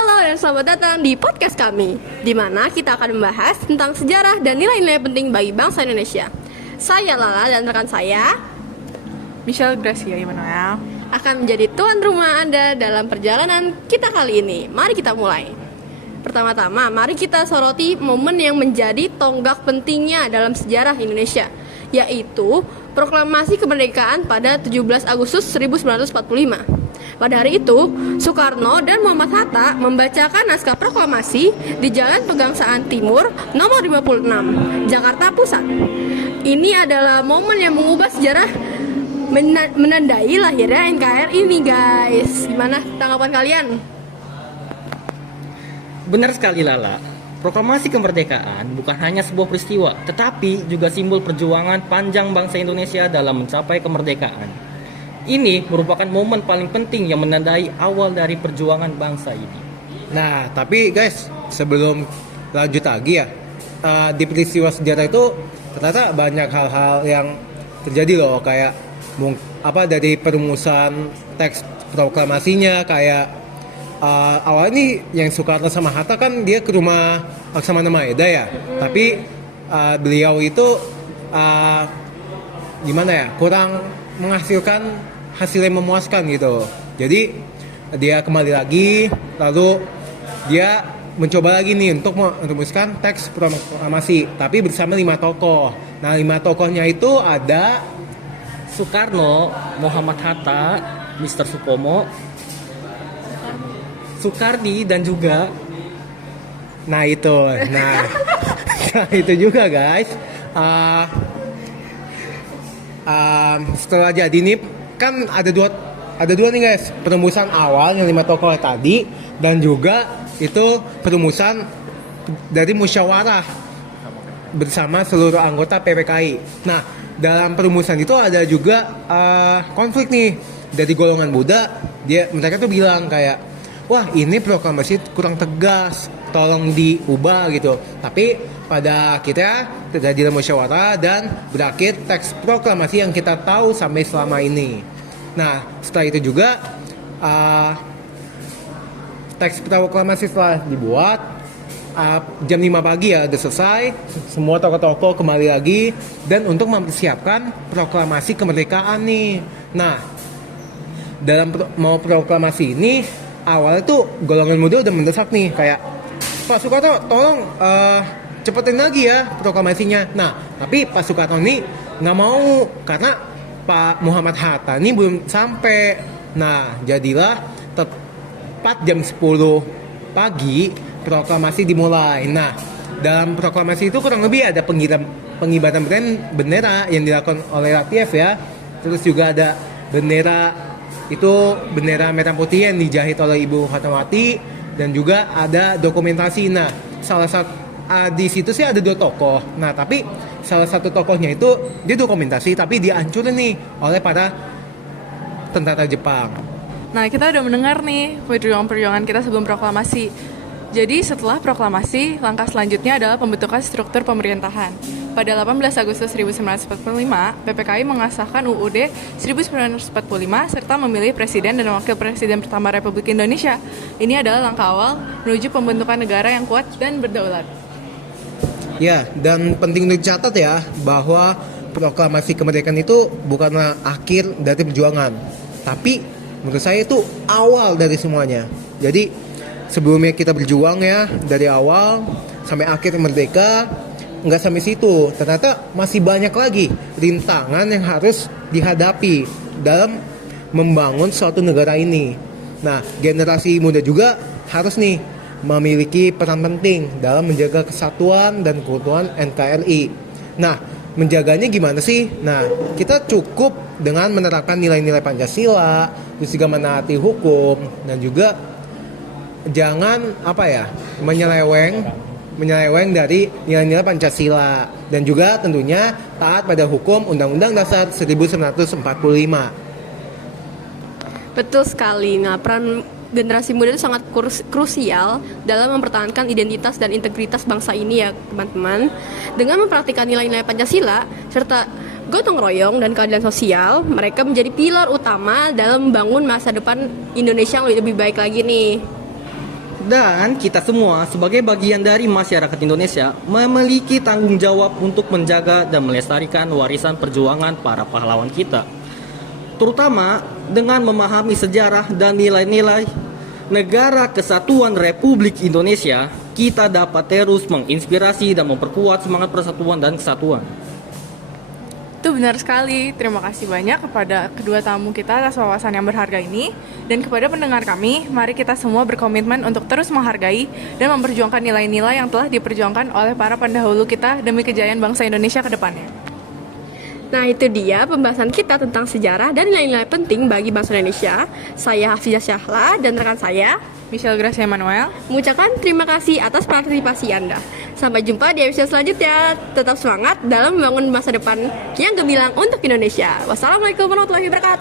Halo dan selamat datang di podcast kami, di mana kita akan membahas tentang sejarah dan nilai-nilai penting bagi bangsa Indonesia. Saya Lala dan rekan saya, Michelle Gracia Immanuel, akan menjadi tuan rumah Anda dalam perjalanan kita kali ini. Mari kita mulai. Pertama-tama, mari kita soroti momen yang menjadi tonggak pentingnya dalam sejarah Indonesia, yaitu proklamasi kemerdekaan pada 17 Agustus 1945. Pada hari itu, Soekarno dan Muhammad Hatta membacakan naskah proklamasi di Jalan Pegangsaan Timur nomor 56, Jakarta Pusat. Ini adalah momen yang mengubah sejarah, menandai lahirnya NKRI ini, guys. Gimana tanggapan kalian? Benar sekali Lala, proklamasi kemerdekaan bukan hanya sebuah peristiwa, tetapi juga simbol perjuangan panjang bangsa Indonesia dalam mencapai kemerdekaan. Ini merupakan momen paling penting yang menandai awal dari perjuangan bangsa ini. Nah, tapi guys, sebelum lanjut lagi ya, di peristiwa sejarah itu ternyata banyak hal-hal yang terjadi loh, kayak dari perumusan teks proklamasinya, kayak awal ini yang Soekarno sama Hatta kan dia ke rumah Laksamana Maeda ya, tapi beliau itu kurang menghasilkan hasil yang memuaskan gitu. Jadi dia kembali lagi, lalu dia mencoba lagi nih untuk merumuskan teks proklamasi, tapi bersama 5 tokoh. Nah, 5 tokohnya itu ada Soekarno, Muhammad Hatta, Mr. Supomo, Soekardi, dan juga nah itu juga guys. Setelah jadi nih kan ada dua nih guys, perumusan awal yang 5 tokoh tadi, dan juga itu perumusan dari musyawarah bersama seluruh anggota PPKI. Nah, dalam perumusan itu ada juga konflik nih dari golongan Buddha. Mereka tuh bilang kayak, wah ini proklamasi kurang tegas, tolong diubah gitu. Tapi pada akhirnya terjadi musyawarah dan berakhir teks proklamasi yang kita tahu sampai selama ini. Nah, setelah itu juga teks proklamasi setelah dibuat, jam 5 pagi ya udah selesai, semua tokoh-tokoh kembali lagi dan untuk mempersiapkan proklamasi kemerdekaan nih. Nah, dalam mau proklamasi ini awalnya tuh golongan muda udah mendesak nih kayak, Pak Soekarno tolong cepetin lagi ya proklamasinya. Nah, tapi Pak Soekarno ini nggak mau karena Pak Muhammad Hatta ini belum sampai. Nah, jadilah tepat jam 10 pagi proklamasi dimulai. Nah, dalam proklamasi itu kurang lebih ada pengibaran bendera yang dilakukan oleh RATIF ya. Terus juga ada bendera merah putih yang dijahit oleh Ibu Fatmawati, dan juga ada dokumentasi. Nah, salah satu di situ sih ada 2 tokoh. Nah, tapi salah satu tokohnya itu dia dokumentasi tapi dihancurin nih oleh para tentara Jepang. Nah, kita udah mendengar nih perjuangan kita sebelum proklamasi. Jadi setelah proklamasi, langkah selanjutnya adalah pembentukan struktur pemerintahan. Pada 18 Agustus 1945, PPKI mengesahkan UUD 1945 serta memilih presiden dan wakil presiden pertama Republik Indonesia. Ini adalah langkah awal menuju pembentukan negara yang kuat dan berdaulat. Ya, dan penting dicatat ya bahwa proklamasi kemerdekaan itu bukanlah akhir dari perjuangan, tapi menurut saya itu awal dari semuanya. Jadi sebelumnya kita berjuang ya dari awal sampai akhir merdeka, nggak sampai situ. Ternyata masih banyak lagi rintangan yang harus dihadapi dalam membangun suatu negara ini. Nah, generasi muda juga harus nih memiliki peran penting dalam menjaga kesatuan dan keutuhan NKRI. Nah, menjaganya gimana sih? Nah, kita cukup dengan menerapkan nilai-nilai Pancasila, terus juga menaati hukum, dan juga jangan menyeleweng dari nilai-nilai Pancasila, dan juga tentunya taat pada hukum Undang-Undang Dasar 1945. Betul sekali. Nah, peran generasi muda itu sangat krusial dalam mempertahankan identitas dan integritas bangsa ini ya teman-teman. Dengan mempraktikkan nilai-nilai Pancasila serta gotong royong dan keadilan sosial, mereka menjadi pilar utama dalam membangun masa depan Indonesia yang lebih baik lagi nih. Dan kita semua sebagai bagian dari masyarakat Indonesia memiliki tanggung jawab untuk menjaga dan melestarikan warisan perjuangan para pahlawan kita. Terutama dengan memahami sejarah dan nilai-nilai Negara Kesatuan Republik Indonesia, kita dapat terus menginspirasi dan memperkuat semangat persatuan dan kesatuan. Itu benar sekali. Terima kasih banyak kepada kedua tamu kita atas wawasan yang berharga ini. Dan kepada pendengar kami, mari kita semua berkomitmen untuk terus menghargai dan memperjuangkan nilai-nilai yang telah diperjuangkan oleh para pendahulu kita demi kejayaan bangsa Indonesia ke depannya. Nah, itu dia pembahasan kita tentang sejarah dan nilai-nilai penting bagi bangsa Indonesia. Saya Hafizah Syahla dan rekan saya Michelle Gracia Manuel. mengucapkan terima kasih atas partisipasi Anda. Sampai jumpa di episode selanjutnya. Tetap semangat dalam membangun masa depan yang gemilang untuk Indonesia. Wassalamualaikum warahmatullahi wabarakatuh.